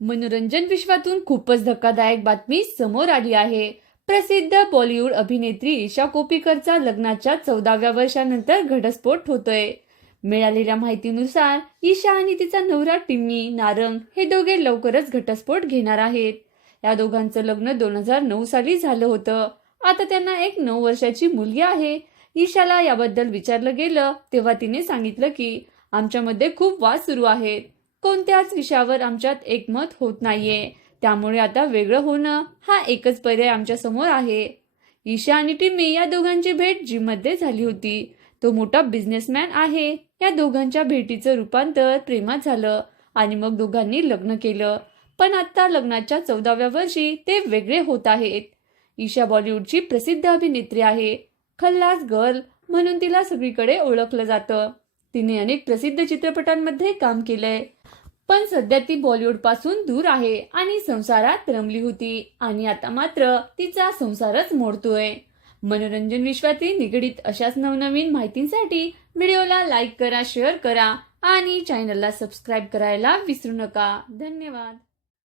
मनोरंजन विश्वातून खूपच धक्कादायक बातमी समोर आली आहे. प्रसिद्ध बॉलिवूड अभिनेत्री ईशा कोपीकरचा लग्नाच्या चौदाव्या वर्षानंतर घटस्फोट होतोय. मिळालेल्या माहितीनुसार ईशा आणि तिचा नवरा टिम्मी नारंग हे दोघे लवकरच घटस्फोट घेणार आहेत. या दोघांचं लग्न दोन हजार नऊ साली झालं होतं. आता त्यांना एक नऊ वर्षाची मुलगी आहे. ईशाला याबद्दल विचारलं गेलं तेव्हा तिने सांगितलं की आमच्यामध्ये खूप वाद सुरू आहेत. कोणत्याच विषयावर आमच्यात एकमत होत नाहीये. त्यामुळे आता वेगळं होणं हा एकच पर्याय आमच्यासमोर आहे. ईशा आणि टिम्मी या दोघांची भेट जिममध्ये झाली होती. तो मोठा बिझनेसमॅन आहे. या दोघांच्या भेटीचं रूपांतर प्रेमात झालं आणि मग दोघांनी लग्न केलं. पण आता लग्नाच्या चौदाव्या वर्षी ते वेगळे होत आहेत. ईशा बॉलिवूडची प्रसिद्ध अभिनेत्री आहे. खल्लास गर्ल म्हणून तिला सगळीकडे ओळखलं जातं. तिने अनेक प्रसिद्ध चित्रपटांमध्ये काम केलंय. पण सध्या ती बॉलिवूडपासून दूर आहे आणि संसारात रमली होती. आणि आता मात्र तिचा संसारच मोडतोय. मनोरंजन विश्वातील निगडीत अशाच नवनवीन माहितींसाठी व्हिडिओला लाईक करा शेअर करा आणि चॅनलला सबस्क्राईब करायला विसरू नका. धन्यवाद.